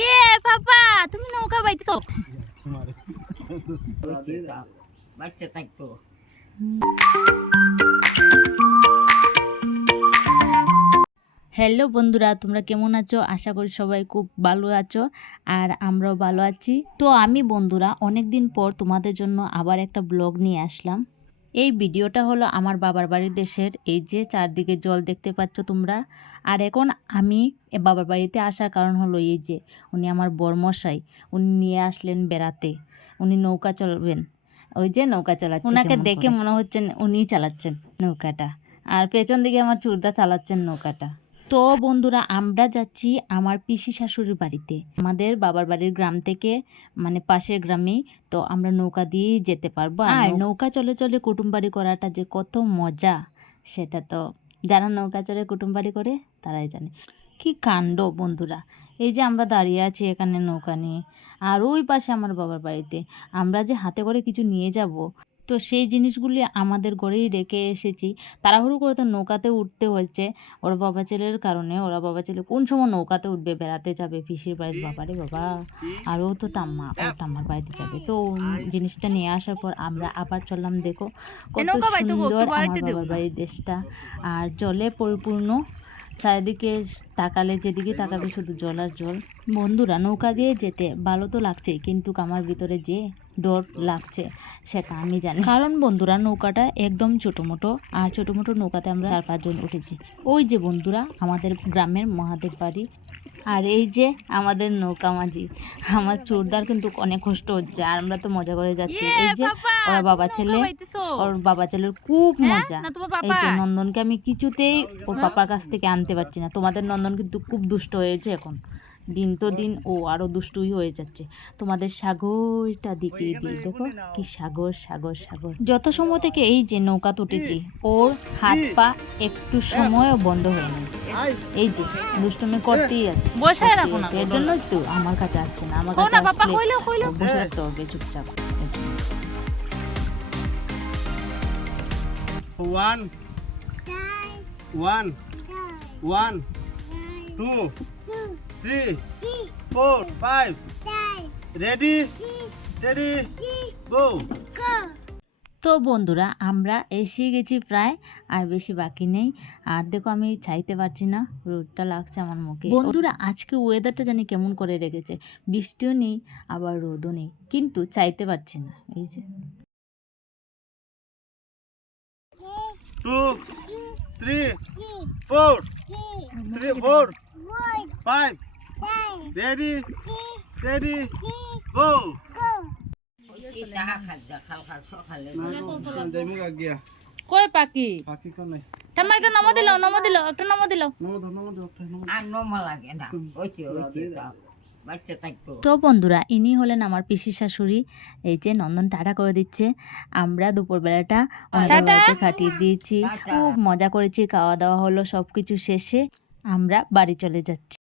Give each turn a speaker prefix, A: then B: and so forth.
A: ইয়ে পাপা তুমি নৌকা বাইতেছো।
B: বাচ্চা থাকতো
A: হ্যালো বন্ধুরা তোমরা কেমন আছো? আশা করি সবাই খুব ভালো আছো আর আমরাও ভালো আছি। তো আমি বন্ধুরা অনেক দিন পর তোমাদের জন্য আবার একটা ব্লগ নিয়ে আসলাম। এই ভিডিওটা হলো আমার বাবার বাড়ির দেশের এই যে চারদিকে জল দেখতে পাচ্ছ তোমরা। আর এখন আমি বাবার বাড়িতে আসার কারণ হলো এই যে উনি আমার বরমশাই উনি নিয়ে আসলেন বেড়াতে। উনি নৌকা চলবেন। ওই যে নৌকা চালাচ্ছেন ওনাকে দেখে মনে হচ্ছে উনি চালাচ্ছেন নৌকাটা। আর পেছন দিকে আমার চুরদা চালাচ্ছেন নৌকাটা। তো বন্ধুরা আমরা যাচ্ছি আমার পিসি শাশুড়ির বাড়িতে। আমাদের বাবার বাড়ির গ্রাম থেকে মানে পাশের গ্রামেই তো আমরা নৌকা দিয়েই যেতে পারব। আর নৌকা চলে চলে কুটুমবাড়ি করাটা যে কত মজা সেটা তো যারা নৌকা চলে কুটুমবাড়ি করে তারাই জানে। কি কাণ্ড বন্ধুরা এই যে আমরা দাঁড়িয়ে আছি এখানে নৌকা নিয়ে আর ওই পাশে আমার বাবার বাড়িতে আমরা যে হাতে করে কিছু নিয়ে যাব তো সেই জিনিসগুলি আমাদের ঘরেই রেখে এসেছি। তাড়াহুড়ো করে তো নৌকাতে উঠতে হচ্ছে। ওর বাবা ছেলের কারণে ওরা বাবা ছেলে কোন সময় নৌকাতে উঠবে বেড়াতে যাবে পিসির বাড়ির বাবারে বাবা। আর ও তো টাম্মা ও টাম্মার বাড়িতে যাবে। তো জিনিসটা নিয়ে আসার পর আমরা আবার চললাম দেখো। কত সুন্দর আমার বাবার বাড়ির দেশটা। আর জলে পরিপূর্ণ চারিদিকে তাকালে যেদিকে তাকাবে শুধু জল আর জল। বন্ধুরা, নৌকা দিয়ে যেতে ভালো তো লাগছে কিন্তু আমার ভিতরে যে ডর লাগছে, সেটা আমি জানি কারণ বন্ধুরা, নৌকাটা একদম ছোটো মোটো আর ছোটো মোটো নৌকাতে আমরা চার পাঁচজন উঠেছি। ওই যে বন্ধুরা, আমাদের গ্রামের মহাদেব বাড়ি আর এই যে আমাদের নৌকা মাঝি আমার চোরদার কিন্তু অনেক কষ্ট হচ্ছে আর আমরা তো মজা করে যাচ্ছি। এই যে ওর বাবা ছেলে ওর বাবা ছেলের খুব মজা। এই যে নন্দনকে আমি কিছুতেই ওর পাপার কাছ থেকে আনতে পারছি না। তোমাদের নন্দন কিন্তু খুব দুষ্ট হয়েছে এখন। দিন তো দিন ও আরও দুষ্টুই হয়ে যাচ্ছে। তোমাদের সাগরটা দিকে দিই দেখো কি সাগর সাগর সাগর। যত সময় থেকে এই যে নৌকা উঠেছি ওর হাত পা একটু সময়ও বন্ধ হয়নি। এই যে দুষ্টুমি করতেই আছে
C: বসায় রাখো না
A: এর জন্যই তো আমার কাছে আসছে না আমার কাছে
C: কইলো, কইলো।
A: ও বসে থাকতে হবে চুপচাপ এর জন্য।
D: One, one, one, two, three, four, five. Ready?
A: তো বন্ধুরা আমরা এসে গেছি প্রায় আর বেশি বাকি নেই আর দেখো আমি চাইতে পারছি না রোদটা লাগছে আমার মুখে বন্ধুরা আজকে ওয়েদারটা জানি কেমন করে রেখেছে বৃষ্টিও নেই আবার রোদও নেই কিন্তু চাইতে পারছি না এই যে?
D: Go.
C: কই পাখি?
D: ko na.
C: টামা একটা নমো দিল নমো দিল একটা নমো দিল.
B: আর নমা লাগে না
A: তো বন্ধুরা ইনি হলেন আমার পিসি শাশুড়ি। এই যে নন্দন টাটা করে দিচ্ছে। আমরা দুপুরবেলাটা বাড়িতে কাটিয়ে দিয়েছি। খুব মজা করেছি খাওয়া দাওয়া হলো সব কিছু শেষে আমরা বাড়ি চলে যাচ্ছি।